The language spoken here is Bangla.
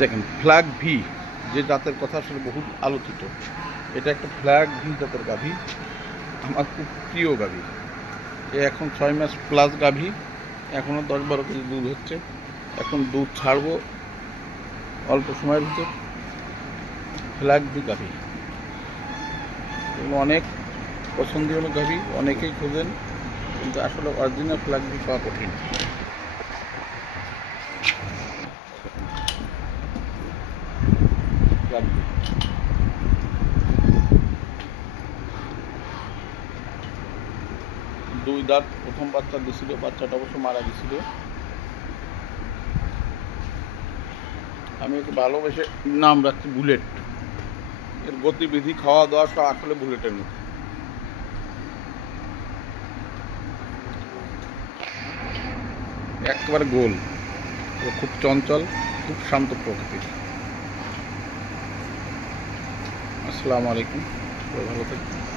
দেখেন ফ্ল্যাগ ভি যে জাতের কথা আসলে বহু আলোচিত, এটা একটা ফ্ল্যাগ ভি জাতের গাভী। আমার খুব প্রিয় গাভী। এ এখন 6 মাস প্লাস গাভী, এখনও 10-12 কেজি দুধ হচ্ছে। এখন দুধ ছাড়বো অল্প সময়ের ভিতর। ফ্ল্যাগ ভি গাভী এগুলো অনেক পছন্দীয় গাভী, অনেকেই খোঁজেন, কিন্তু আসলে অরিজিনাল ফ্ল্যাগ ভি পাওয়া কঠিন। ফ্ল্যাগ ভি 2 দাঁত, প্রথম বাচ্চা দিছিল, বাচ্চাটা অবশ্য মারা গেছিল। আমি একে ভালোবেসে নাম রাখছি বুলেট। এর গতিবিধি, খাওয়া দাওয়া সব আসলে বুলেটের মতো। একেবারে গোল, ও খুব চঞ্চল, খুব শান্ত প্রকৃতির। আসসালামু আলাইকুম, সবাই ভালো থাকবেন।